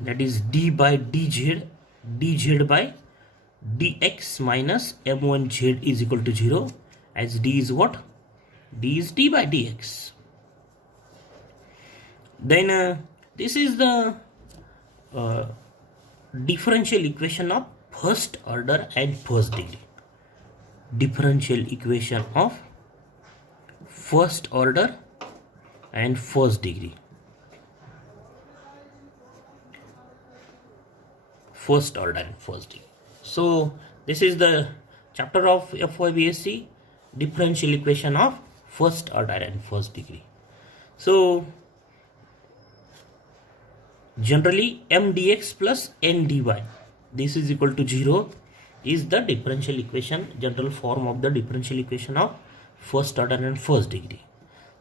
that is d by dz by dx minus m1z is equal to 0, as d is what? D is d by dx. Then this is the differential equation of first order and first degree. Differential equation of first order and first degree. First order and first degree. So this is the chapter of FYBSc, differential equation of first order and first degree. So generally m dx plus n dy, this is equal to 0, is the differential equation, general form of the differential equation of first order and first degree.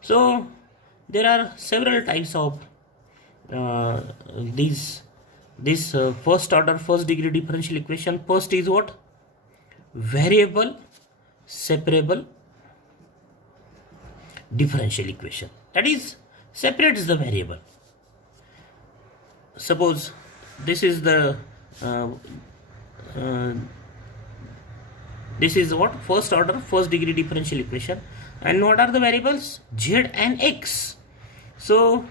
So there are several types of this first order first degree differential equation. First is what? Variable separable differential equation, that is separates the variable. Suppose this is the this is what? First order first degree differential equation. And what are the variables? Z and x. So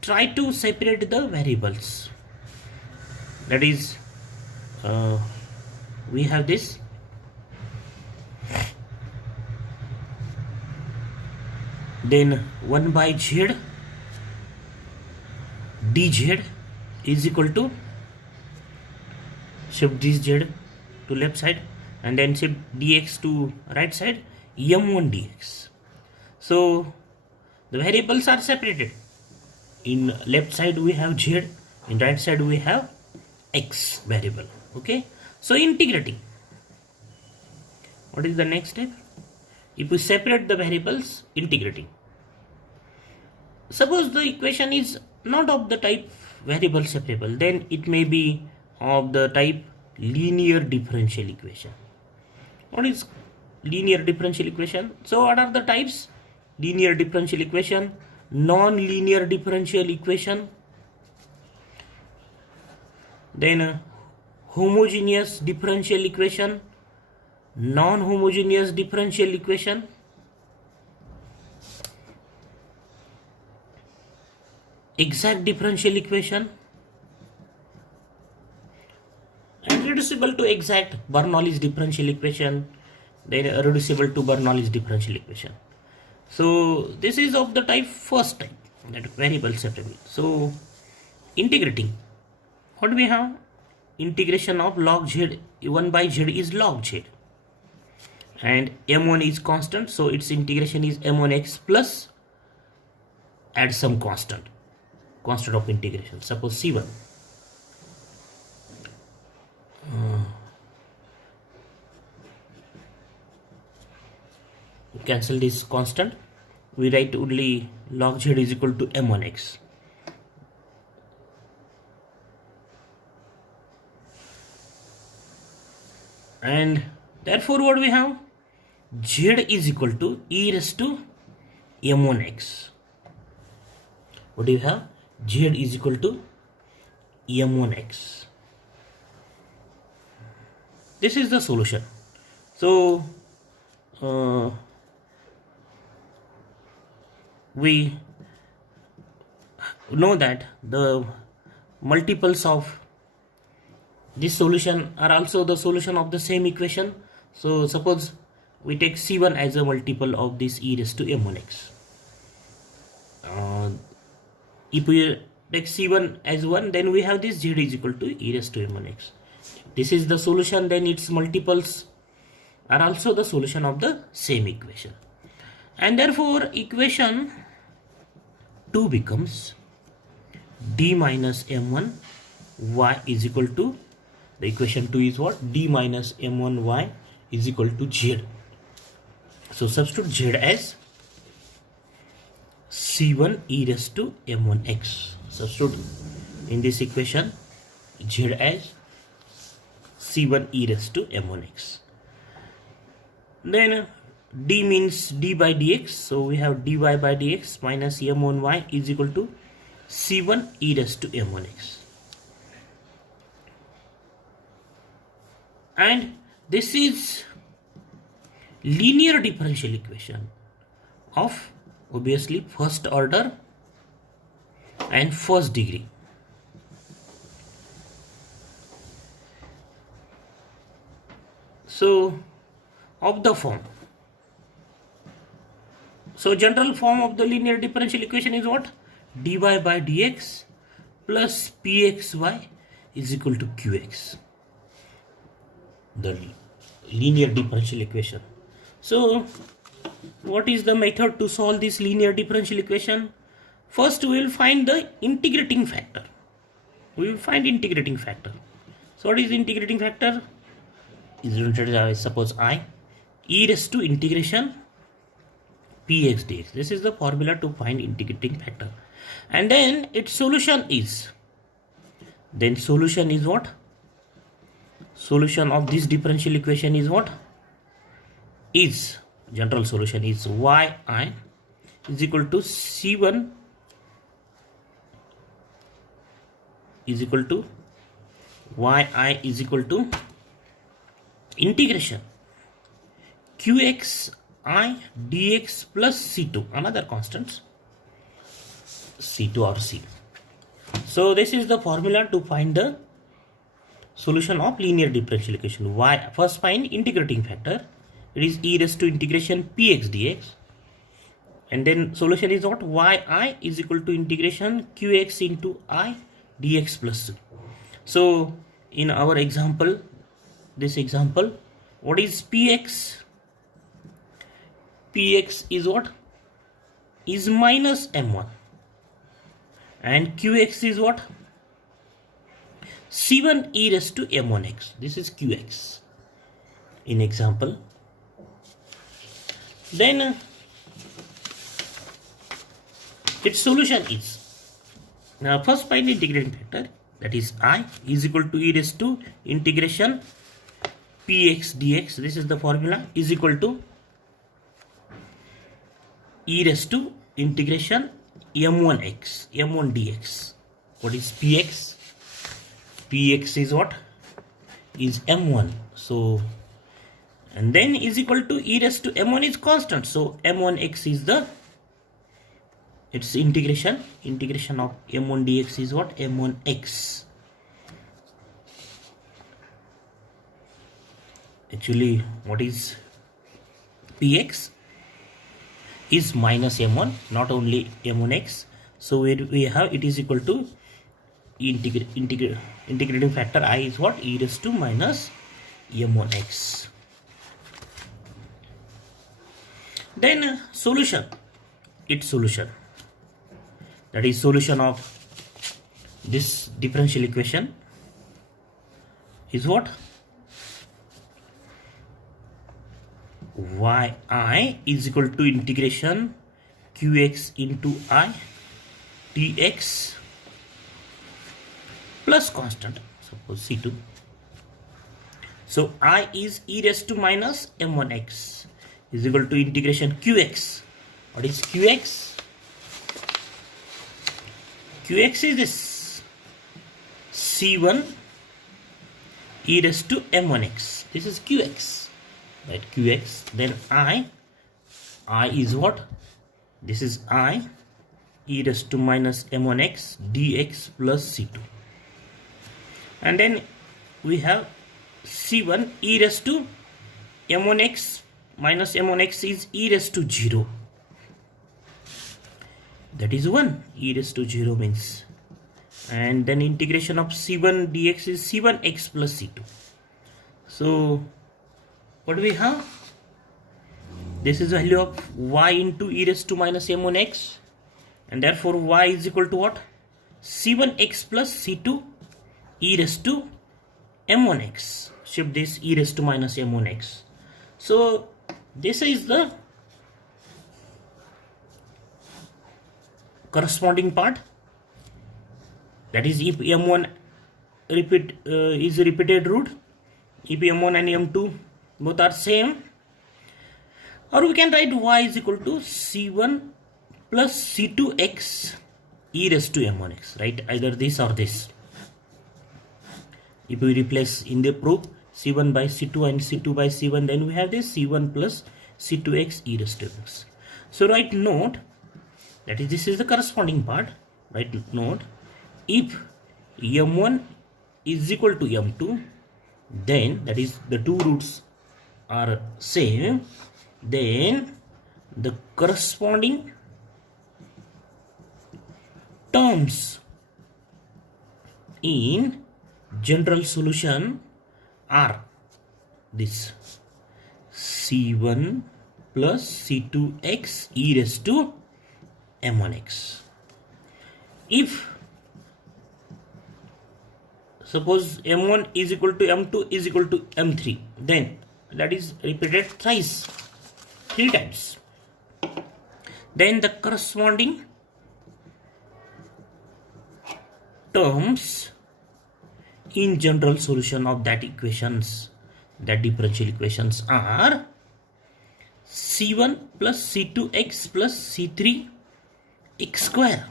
try to separate the variables. That is we have this then 1 by z dz is equal to, shift this z to left side and then shift dx to right side, m1 dx. So the variables are separated. In left side we have z, in right side we have x variable. Okay, so integrating, what is the next step? If we separate the variables, integrating. Suppose the equation is not of the type variable separable, then it may be of the type linear differential equation. What is linear differential equation? So what are the types? Linear differential equation, non-linear differential equation, then homogeneous differential equation, non-homogeneous differential equation, exact differential equation, and reducible to exact Bernoulli's differential equation, then reducible to Bernoulli's differential equation. So this is of the type first type, that variable separable. So integrating, what do we have? Integration of log z, 1 by z is log z, and m1 is constant, so its integration is m1x plus add some constant of integration, suppose c1. Cancel this constant, we write only log z is equal to m1x. And therefore what we have? Z is equal to e raised to m1x. What do you have? Z is equal to m1x. This is the solution. So we know that the multiples of this solution are also the solution of the same equation. So suppose we take c1 as a multiple of this e raised to m1x. If we take c1 as 1, then we have this z is equal to e raised to m1x. This is the solution, then its multiples are also the solution of the same equation. And therefore equation 2 becomes d minus m1 y is equal to, the equation 2 is what? D minus m1 y is equal to z. So substitute z as c1 e raised to m1x. Substitute in this equation z as c1 e raised to m1x. Then d means d by dx, so we have dy by dx minus m1y is equal to c1 e raised to m1x. and this is linear differential equation of obviously first order and first degree. So of the form, so general form of the linear differential equation is what? Dy by dx plus pxy is equal to qx, the linear differential equation. So what is the method to solve this linear differential equation? First we will find the integrating factor. We will find integrating factor. So what is the integrating factor? Is denoted as, suppose I, e raised to integration px dx. This is the formula to find integrating factor. And then its solution is, then solution is what? Solution of this differential equation is what? Is, general solution is yi is equal to c1 is equal to yi is equal to integration qx I dx plus c2, another constant c2 or c. So this is the formula to find the solution of linear differential equation. Y, first find integrating factor, it is e raised to integration px dx, and then solution is what? yi is equal to integration qx into I dx plus c. So in our example, this example, what is px? Px is what? Is minus m1, and qx is what? c1 e raised to m1x. This is qx in example. Then its solution is, now first find the integrating factor, that is I is equal to e raised to integration px dx. This is the formula, is equal to e raised to integration m1x, m1 dx. What is px? Px is what? Is m1. So, and then is equal to e raised to m1 is constant. So m1x is the, its integration of m1 dx is what? m1x. Actually, what is px? Is minus m1, not only m1x. So we have, it is equal to integrating factor I is what? E raised to minus m1x. Then solution, its solution, that is solution of this differential equation is what? yi is equal to integration qx into I dx plus constant, suppose c2. So I is e raised to minus m1x is equal to integration qx. What is qx? Qx is this c1 e raised to m1x. This is qx. Right, qx. Then I is what? This is I e raised to minus m1x dx plus c2. And then we have c1 e raised to m1x minus m1x is e raised to 0. That is 1. E raised to 0 means. And then integration of c1 dx is c1x plus c2. So what do we have? This is the value of y into e raised to minus m1x, and therefore y is equal to what? c1x plus c2 e raised to m1x. Shift this e raised to minus m1x. So this is the corresponding part, that is if m1 is repeated root, if m1 and m2 both are same, or we can write y is equal to c1 plus c2x e raised to m1x, right? Either this or this. If we replace in the proof c1 by c2 and c2 by c1, then we have this c1 plus c2x e raised to mx. So write note, that is, this is the corresponding part. Write note, if m1 is equal to m2, then that is the two roots are same, then the corresponding terms in general solution are this c1 plus c2x e raised to m1x. If suppose m1 is equal to m2 is equal to m3, then that is repeated thrice, 3 times, then the corresponding terms in general solution of that equations, that differential equations, are c1 plus c2x plus c3 x square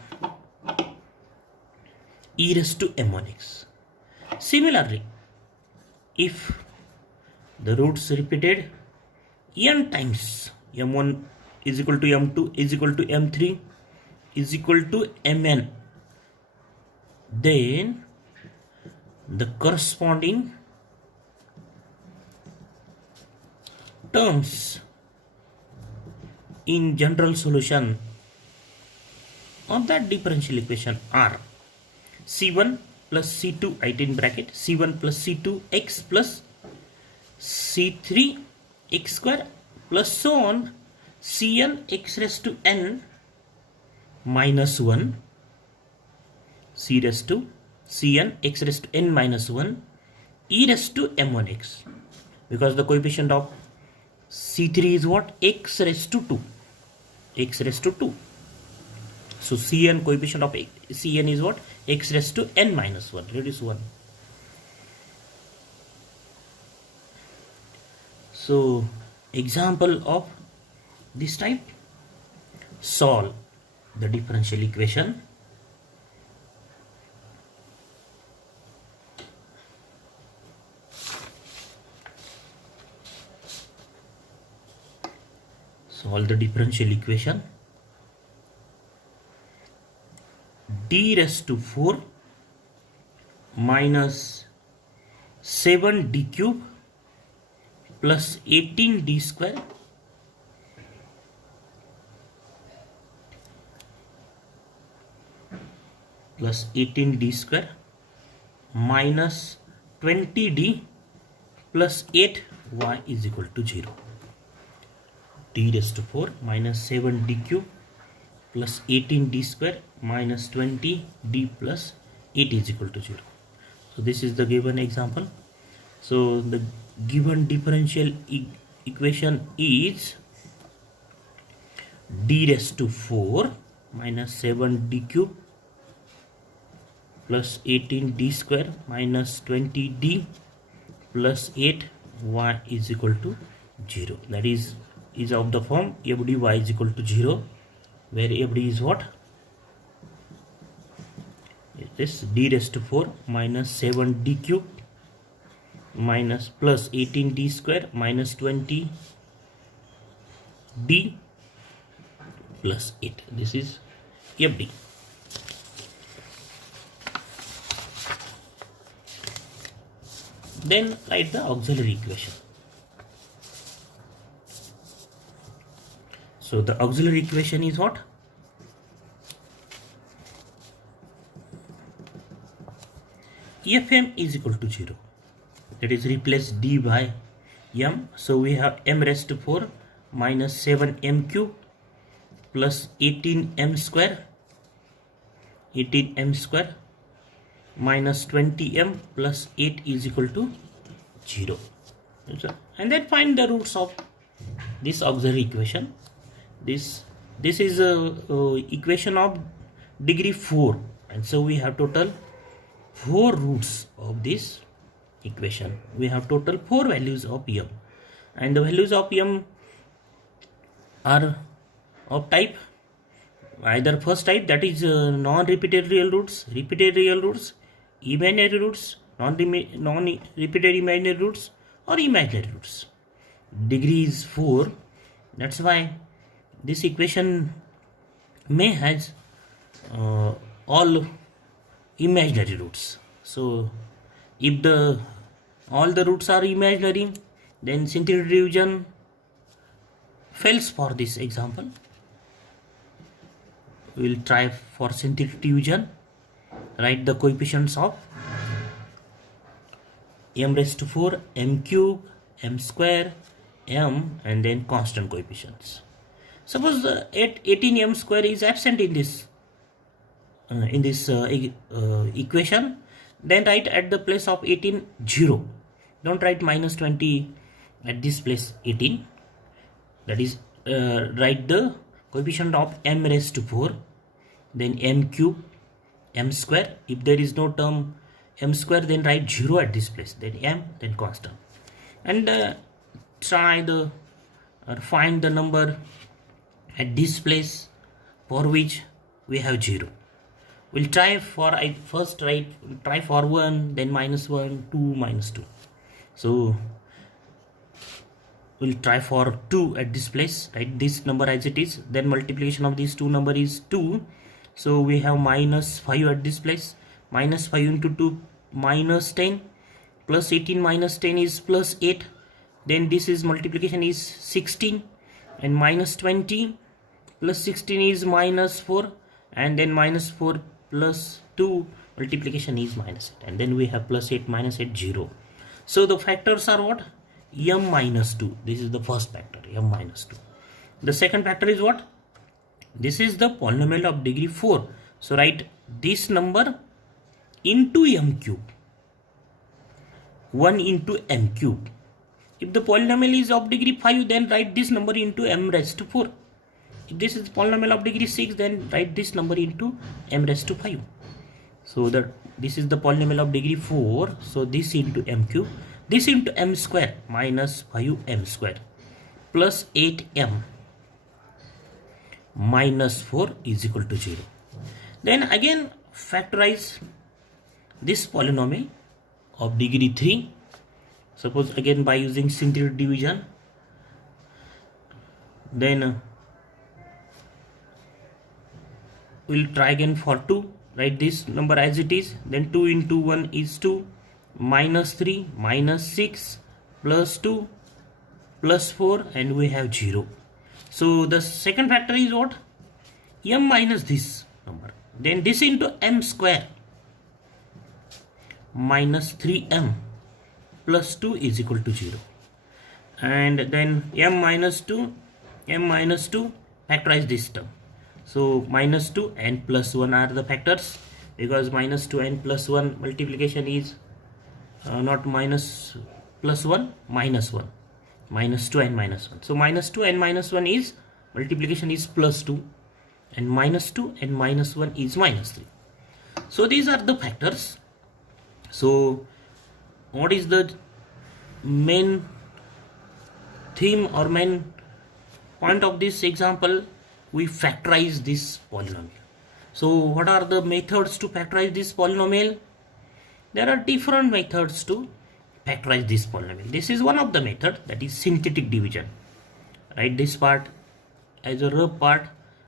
e raised to m1x. Similarly, if the roots repeated n times, m1 is equal to m2 is equal to m3 is equal to mn, then the corresponding terms in general solution of that differential equation are c1 plus c2, write in bracket, c1 plus c2x plus c3 x square plus so on cn x raised to n minus 1, c raised to cn x raised to n minus 1 e raised to m1x, because the coefficient of c3 is what? X raised to 2, x raised to 2. So cn, coefficient of cn is what? X raised to n minus 1, reduce 1. So example of this type: solve the differential equation d raised to 4 minus 7d cube plus 18d square plus 18d square minus 20d plus 8y is equal to 0. d raised to 4 minus 7d cube plus 18d square minus 20d plus 8 is equal to 0. So this is the given example. So the given differential equation is d raised to 4 minus 7d cube plus 18d square minus 20d plus 8y is equal to 0. That is of the form f d y is equal to 0, where f d is what? This d raised to 4 minus 7d cube minus plus 18d square minus 20d plus 8. This is fd. Then write the auxiliary equation. So the auxiliary equation is what? Fm is equal to 0. That is, replace d by m. So we have m raised to 4 minus 7m cube plus 18m square minus 20m plus 8 is equal to 0. And then find the roots of this auxiliary equation. This is a equation of degree 4, and so we have total 4 roots of this equation. We have total 4 values of m, and the values of m are of type either first type, that is non-repeated real roots, repeated real roots, imaginary roots, non-repeated imaginary roots, or imaginary roots. Degree is 4, that's why this equation may has all imaginary roots. So if all the roots are imaginary, then synthetic division fails for this example. We will try for synthetic division. Write the coefficients of m raised to 4, m cube, m square, m, and then constant coefficients. Suppose 18m square is absent in this equation, then write at the place of 18 0. Don't write minus 20 at this place 18. That is, write the coefficient of m raised to 4, then m cube, m square. If there is no term m square, then write 0 at this place, then m, then constant, and find the number at this place for which we have 0. We'll try for try for 1, then minus 1, 2, minus 2. So we'll try for 2 at this place, write this number as it is, then multiplication of these two number is 2. So we have minus 5 at this place, minus 5 into 2, minus 10, plus 18 minus 10 is plus 8, then this is multiplication is 16, and minus 20 plus 16 is minus 4, and then minus 4 plus 2 multiplication is minus 8, and then we have plus 8 minus 8 0. So the factors are what? M minus 2. This is the first factor, m minus 2. The second factor is what? This is the polynomial of degree 4. So write this number into m cube, 1 into m cube. If the polynomial is of degree 5, then write this number into m raised to 4. If this is polynomial of degree 6, then write this number into m raised to 5. So this is the polynomial of degree 4. So this into m cube, this into m square minus 5m square plus 8m minus 4 is equal to 0. Then again factorize this polynomial of degree 3. Suppose again by using synthetic division, then we'll try again for 2. Write this number as it is, then 2 into 1 is 2, minus 3, minus 6, plus 2, plus 4, and we have 0. So the second factor is what? M minus this number, then this into m square minus 3m plus 2 is equal to 0, and then m minus 2, factorize this term. So minus 2 and plus 1 are the factors, because minus 2 and plus 1 multiplication is not minus plus 1, minus 1, minus 2 and minus 1. So minus 2 and minus 1 is multiplication is plus 2, and minus 2 and minus 1 is minus 3. So these are the factors. So what is the main theme or main point of this example? We factorize this polynomial. So what are the methods to factorize this polynomial? There are different methods to factorize this polynomial. This is one of the methods, that is synthetic division. Write this part as a rough part.